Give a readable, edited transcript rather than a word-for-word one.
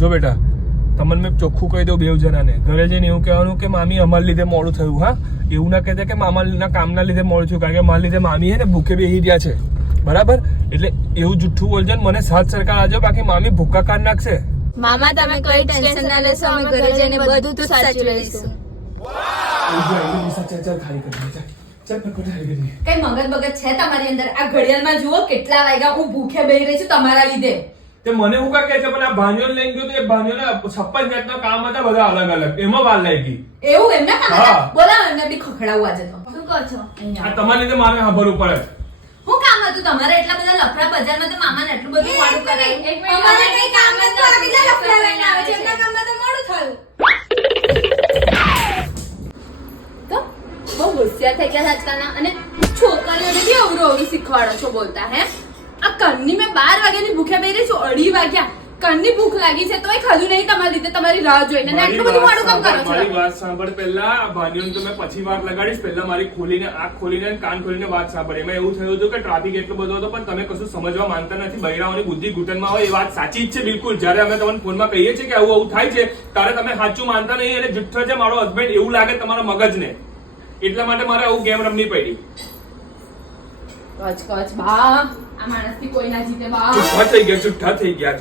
જો બેટા તમને મેં ચોખ્ખું કહી દઉં બેવ જણાને, ઘરે જઈને એવું કહેવાનું કે મામી અમારા લીધે મોડું થયું. હા, એવું ના કહેતા કે મામાના કામના લીધે મોડું થયું, કારણ કે મારા લીધે મામી હે ને ભૂખે બેસી ગયા છે, બરાબર? એટલે એવું જુઠ્ઠું બોલજો ને મને સાથ સરકાર આજો, બાકી મામી ભૂખા કાઢ નાખશે. મામા તમે કઈ ટેન્શન ના લેશો, અમે ઘરે જઈને બધું તો સાચું લઈશું. કઈ મગજ બગજ છે તમારી અંદર? આ ઘડિયાળમાં જુઓ કેટલા વાગ્યા હું ભૂખે બેહી રહી છું તમારા લીધે. તે મને હું કા કહે છે, પણ આ ભાંજોને લઈને ગયો તો એ ભાંજોના 56 જાતના કામ હતા, બધા અલગ અલગ, એમાં વાર લાગી. એવું એમને કામ હતા? હા. બોલાવો એમને બી ખખડાવું આજે તો. શું કહો છો? આ તમારી લીધે મારે સાંભળવું પડે. શું કામ હતું તમારે? એટલા બધા લફડા બજારમાં તો મામાને એટલું બધું મોડું કરાયું. અમારે કઈ કામ જ નહોતું, કેટલા લફડા લઈને આવે છે, એમના કામમાં તો મોડું થયું. તો બહુ હોશિયાર થઈ ગયા આજકાલના, અને છોકરીઓને બી અવરું અવરું શીખવાડો છો બોલતા. હે, આ કરની મેં 12 વાગ્યાની ભૂખે બેહી રહી છું, 2:30 વાગ્યા કરની ભૂખ લાગી છે તોય ખાધું નહીં તમારા લીધે, તમારી રાહ જોઈને. અને આટલું બધું મોડું કામ કરો છો. મારી વાત સાંભળ પહેલા. આ ભાંજોને તો મેં પછી વાત લગાડીશ, પહેલા મારી ખોલીને આંખ ખોલીને કાન ખોલીને વાત સાંભળ. એમાં એવું થયું હતું કે ટ્રાફિક એટલો બધો હતો, પણ તમે કશું સમજવા માંગતા નથી. બૈરાઓની બુદ્ધિ ઘૂંટણમાં હોય, એ વાત સાચી જ છે બિલકુલ. જ્યારે અમે તમને ફોનમાં કહીએ છીએ કે આવું આવું થાય છે, ત્યારે તમે સાચું માનતા નહીં, અને જુઠ્ઠો છે મારો હસબન્ડ એવું લાગે તમારા મગજને. એટલા માટે મારે આવું ગેમ રમવી પડી. કચ કચ બા, આ માણસથી કોઈ ના જીતે બા. જુઠ્ઠા થઈ ગયા, જુઠ્ઠા થઈ ગયા.